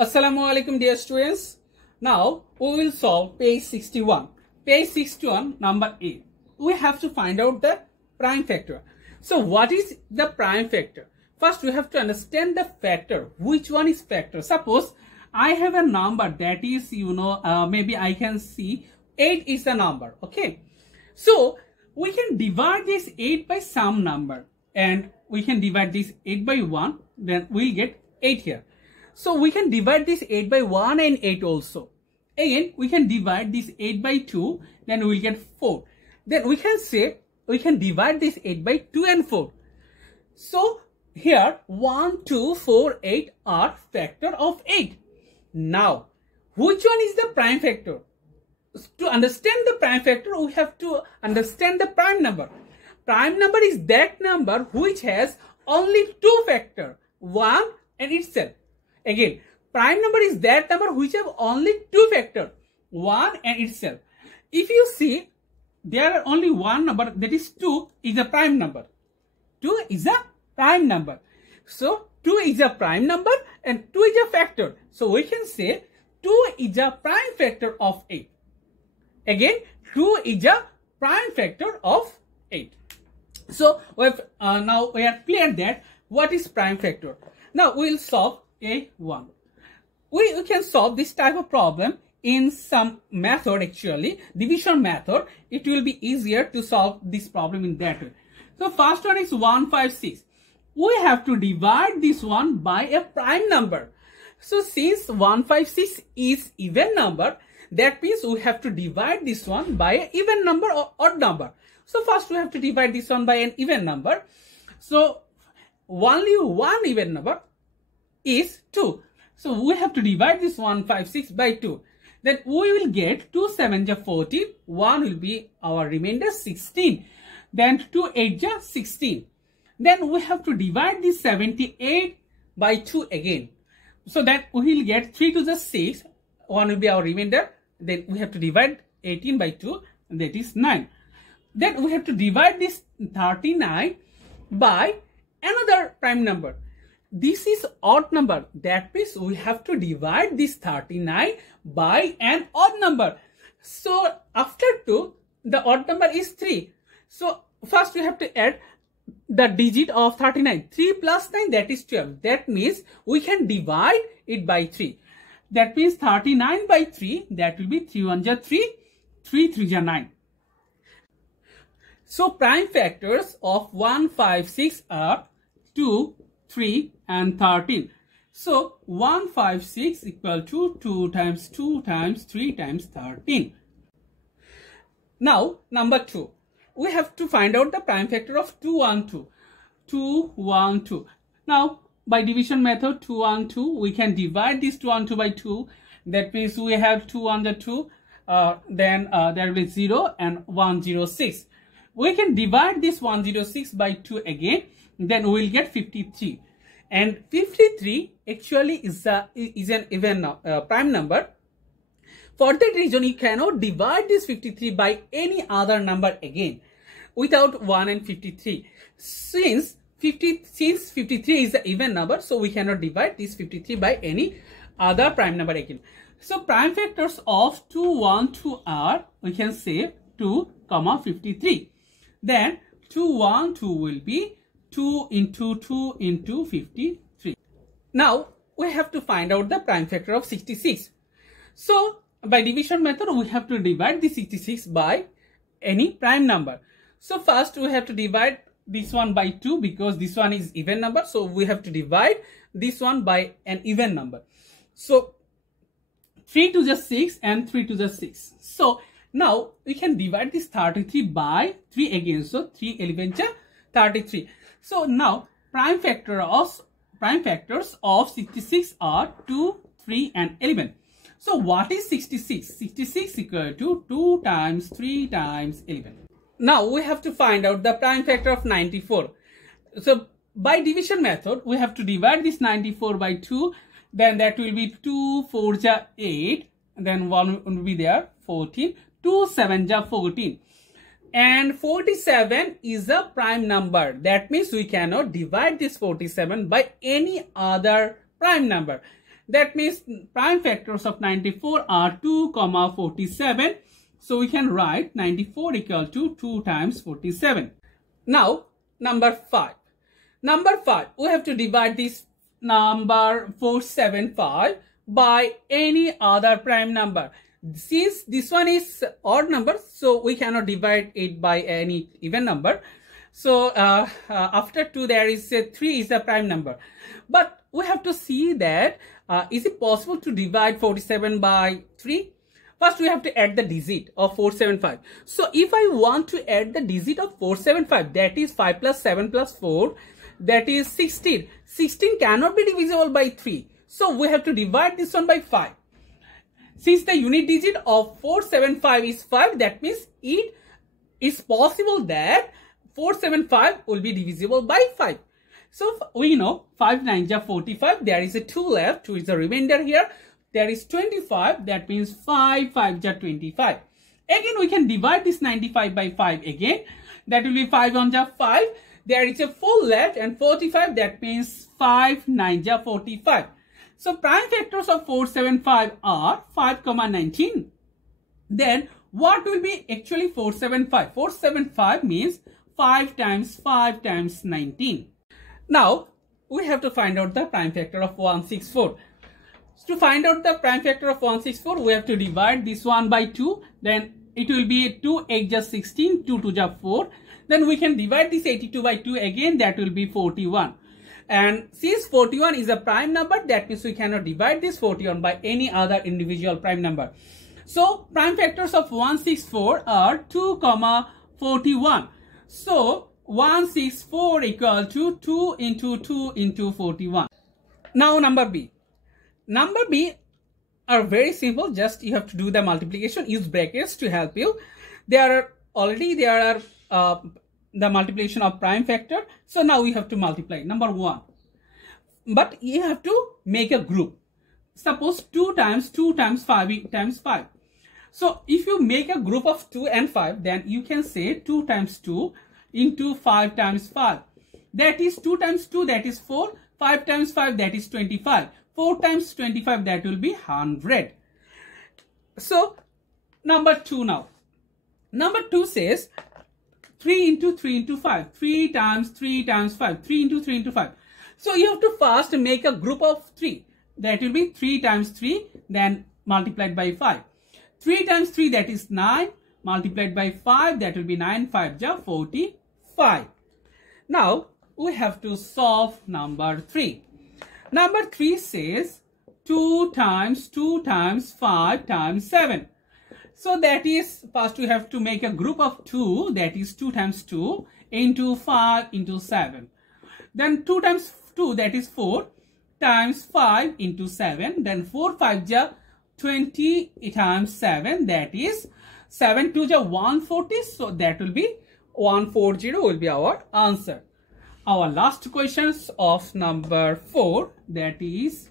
Assalamu alaikum dear students. Now we will solve page 61. Page 61 number 8. We have to find out the prime factor. So what is the prime factor? First we have to understand the factor. Which one is factor? Suppose I have a number that is maybe I can see 8 is the number. Okay. So we can divide this 8 by some number. And we can divide this 8 by 1. Then we'll get 8 here. So we can divide this 8 by 1 and 8 also. Again, we can divide this 8 by 2, then we will get 4. Then we can say, we can divide this 8 by 2 and 4. So here 1, 2, 4, 8 are factor of 8. Now, which one is the prime factor? To understand the prime factor, we have to understand the prime number. Prime number is that number which has only two factors, 1 and itself. Again, prime number is that number which have only two factors, 1 and itself. If you see, there are only one number, that is 2 is a prime number. 2 is a prime number. So, 2 is a prime number and 2 is a factor. So, we can say 2 is a prime factor of 8. Again, 2 is a prime factor of 8. So, now we are clear that what is prime factor. Now, we will solve A1. We can solve this type of problem in some method actually, division method. It will be easier to solve this problem in that way. So first one is 156. We have to divide this one by a prime number. So since 156 is even number, that means we have to divide this one by an even number or odd number. So first we have to divide this one by an even number. So only one even number is 2. So we have to divide this 156 by 2. Then we will get 2 7 ja 14. 1 will be our remainder 16. Then 2 8 ja 16. Then we have to divide this 78 by 2 again. So that we will get 3 to the 6. 1 will be our remainder. Then we have to divide 18 by 2. And that is 9. Then we have to divide this 39 by another prime number. This is odd number. That means we have to divide this 39 by an odd number. So after 2, the odd number is 3. So first we have to add the digit of 39. 3 plus 9, that is 12. That means we can divide it by 3. That means 39 by 3, that will be 3 1 ja 3, 3 3 ja 9. So prime factors of 156 are 2, 3 and 13. So 156 equal to 2 times 2 times 3 times 13. Now number 2. We have to find out the prime factor of 212. 212. Now by division method 212, we can divide this 212 by 2. That means we have 2 under 2. Then there will be 0 and 106. We can divide this 106 by 2 again. Then we will get 53. And 53 actually is an even prime number. For that reason, you cannot divide this 53 by any other number again without 1 and 53. Since 53 is an even number, so we cannot divide this 53 by any other prime number again. So prime factors of 212 are, we can say 2, 53. Then 212 will be 2 into 2 into 53. Now we have to find out the prime factor of 66. So by division method, we have to divide the 66 by any prime number. So first we have to divide this one by 2 because this one is even number. So we have to divide this one by an even number. So 3 to the 6 and 3 to the 6. So now we can divide this 33 by 3 again. So 3 11 ja 33. So now prime factors of 66 are 2, 3 and 11. So what is 66? 66 equal to 2 times 3 times 11. Now we have to find out the prime factor of 94. So by division method, we have to divide this 94 by 2. Then that will be 2 4 ja 8. And then 1 will be there 14. 2 7 ja 14. And 47 is a prime number. That means we cannot divide this 47 by any other prime number. That means prime factors of 94 are 2, 47. So we can write 94 equal to 2 times 47. Now, number 5. Number 5, we have to divide this number 475 by any other prime number. Since this one is odd number, so we cannot divide it by any even number. So after 2 there is a 3 is a prime number. But we have to see that is it possible to divide 47 by 3? First we have to add the digit of 475. So if I want to add the digit of 475, that is 5 plus 7 plus 4, that is 16. 16 cannot be divisible by 3. So we have to divide this one by 5. Since the unit digit of 475 is 5, that means it is possible that 475 will be divisible by 5. So we know 5 9 are 45. There is a 2 left. 2 is the remainder here. There is 25. That means 5 5 are 25. Again, we can divide this 95 by 5 again. That will be 5 1 are 5. There is a 4 left and 45. That means 5 9 are 45. So prime factors of 475 are 5, 19. Then what will be actually 475? 475 means 5 times 5 times 19. Now we have to find out the prime factor of 164. To find out the prime factor of 164, we have to divide this one by 2. Then it will be 2 8 just 16, 2 2 just 4. Then we can divide this 82 by 2 again. That will be 41. And since 41 is a prime number, that means we cannot divide this 41 by any other individual prime number. So prime factors of 164 are 2, 41. So 164 equal to 2 into 2 into 41. Now number B. Number B are very simple. Just you have to do the multiplication. Use brackets to help you. There are the multiplication of prime factor. So now we have to multiply. Number 1. But you have to make a group. Suppose 2 times 2 times 5 times 5. So if you make a group of 2 and 5, then you can say 2 times 2 into 5 times 5. That is 2 times 2, that is 4. 5 times 5, that is 25. 4 times 25, that will be 100. So number 2 now. Number 2 says 3 into 3 into 5. 3 times 5. 3 into 3 into 5. So you have to first make a group of 3. That will be 3 times 3, then multiplied by 5. 3 times 3, that is 9. Multiplied by 5, that will be 9. 5 ja 45. Now we have to solve number 3. Number 3 says 2 times 5 times 7. So that is, first we have to make a group of 2, that is 2 times 2 into 5 into 7. Then 2 times 2, that is 4 times 5 into 7. Then 4 5 ja 20 times 7, that is 7 2 ja 140. So that will be 140 will be our answer. Our last questions of number 4, that is,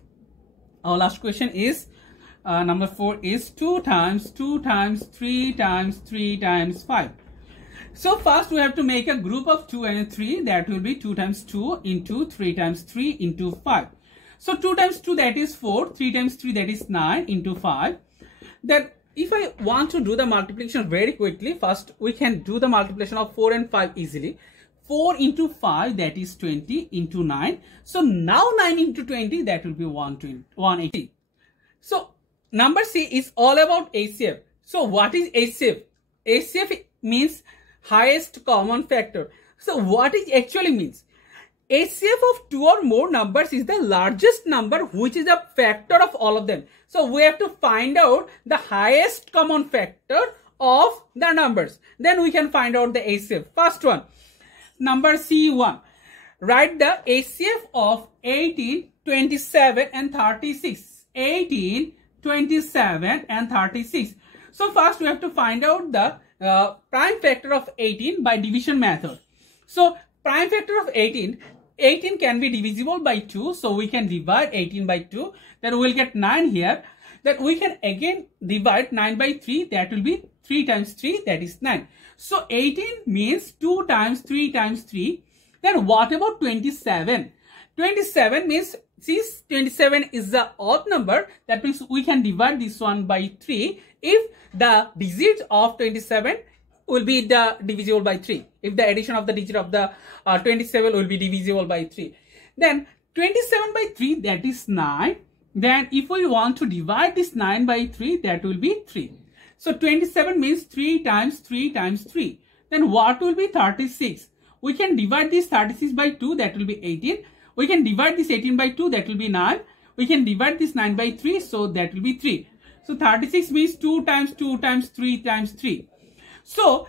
our last question is number 4 is 2 times 3 times 3 times 5. So first we have to make a group of 2 and 3. That will be 2 times 2 into 3 times 3 into 5. So 2 times 2, that is 4. 3 times 3, that is 9 into 5. Then if I want to do the multiplication very quickly, first we can do the multiplication of 4 and 5 easily. 4 into 5, that is 20 into 9. So now 9 into 20, that will be 180. So number C is all about HCF. So what is HCF? HCF means highest common factor. So what it actually means? HCF of 2 or more numbers is the largest number which is a factor of all of them. So we have to find out the highest common factor of the numbers. Then we can find out the HCF. First one, number C1. Write the HCF of 18, 27 and 36. 18, 27 and 36. So first we have to find out the prime factor of 18 by division method. So prime factor of 18 can be divisible by 2. So we can divide 18 by 2. Then we will get 9 here. Then we can again divide 9 by 3. That will be 3 times 3, that is 9. So 18 means 2 times 3 times 3. Then what about 27? 27 means since 27 is the odd number, that means we can divide this one by 3 if the digit of 27 will be the divisible by 3. If the addition of the digit of the 27 will be divisible by 3. Then 27 by 3, that is 9. Then if we want to divide this 9 by 3, that will be 3. So 27 means 3 times 3 times 3. Then what will be 36? We can divide this 36 by 2, that will be 18. We can divide this 18 by 2, that will be 9. We can divide this 9 by 3, so that will be 3. So 36 means 2 times 2 times 3 times 3. So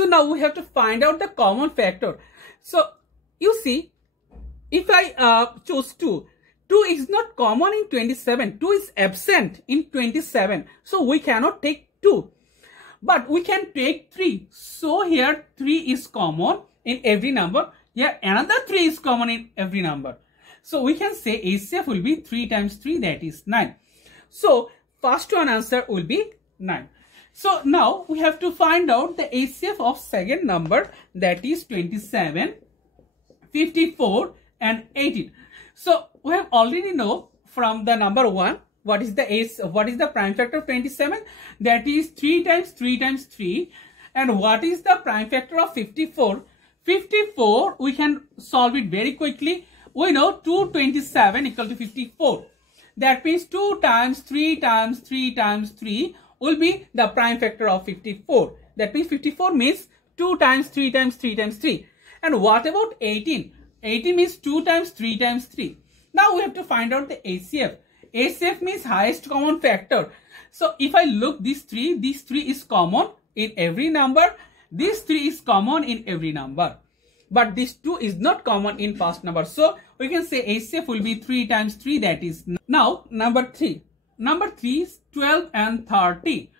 now we have to find out the common factor. So you see, if I choose 2, 2 is not common in 27. 2 is absent in 27. So we cannot take 2. But we can take 3. So here 3 is common in every number. Here another 3 is common in every number. So we can say HCF will be 3 times 3, that is 9. So first one answer will be 9. So now we have to find out the HCF of second number, that is 27, 54 and 18. So we have already know from the number 1 what is the prime factor of 27, that is 3 times 3 times 3. And what is the prime factor of 54? 54 we can solve it very quickly. We know 227 equal to 54. That means 2 times 3 times 3 times 3 will be the prime factor of 54. That means 54 means 2 times 3 times 3 times 3. And what about 18? 18 means 2 times 3 times 3. Now we have to find out the HCF. HCF means highest common factor. So if I look this 3 is common in every number. This 3 is common in every number. But this 2 is not common in first number. So we can say HCF will be 3 times 3, that is. Now number 3. Number 3 is 12 and 30.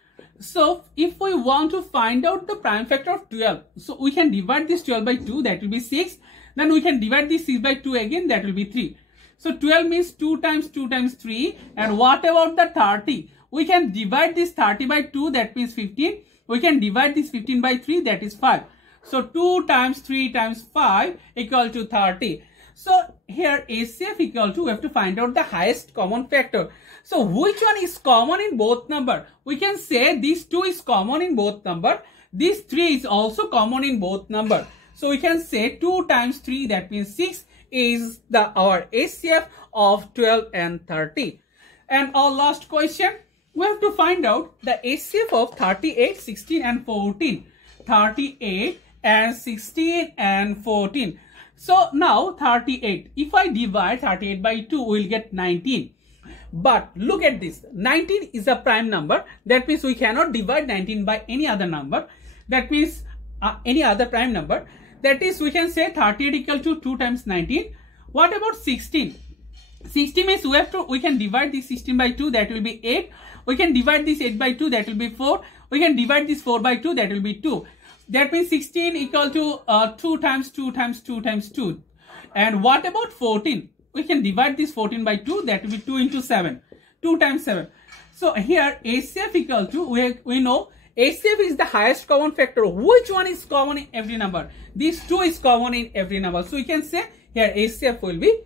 So if we want to find out the prime factor of 12, so we can divide this 12 by 2, that will be 6. Then we can divide this 6 by 2 again, that will be 3. So 12 means 2 times 2 times 3. And what about the 30? We can divide this 30 by 2, that means 15. We can divide this 15 by 3, that is 5. So 2 times 3 times 5 equal to 30. So here HCF equal to, we have to find out the highest common factor. So which one is common in both number? We can say this 2 is common in both number. This 3 is also common in both number. So we can say 2 times 3, that means 6 is our HCF of 12 and 30. And our last question, we have to find out the HCF of 38, 16 and 14. 38 and 16 and 14. So now 38, if I divide 38 by 2, we will get 19. But look at this, 19 is a prime number. That means we cannot divide 19 by any other number. That means any other prime number. That is, we can say 38 equal to 2 times 19. What about 16? 16 means we can divide this 16 by 2, that will be 8. We can divide this 8 by 2, that will be 4. We can divide this 4 by 2, that will be 2. That means 16 equal to 2 times 2 times 2 times 2. And what about 14? We can divide this 14 by 2, that will be 2 into 7. 2 times 7. So here HCF equal to, we know HCF is the highest common factor. Which one is common in every number? This 2 is common in every number. So we can say here HCF will be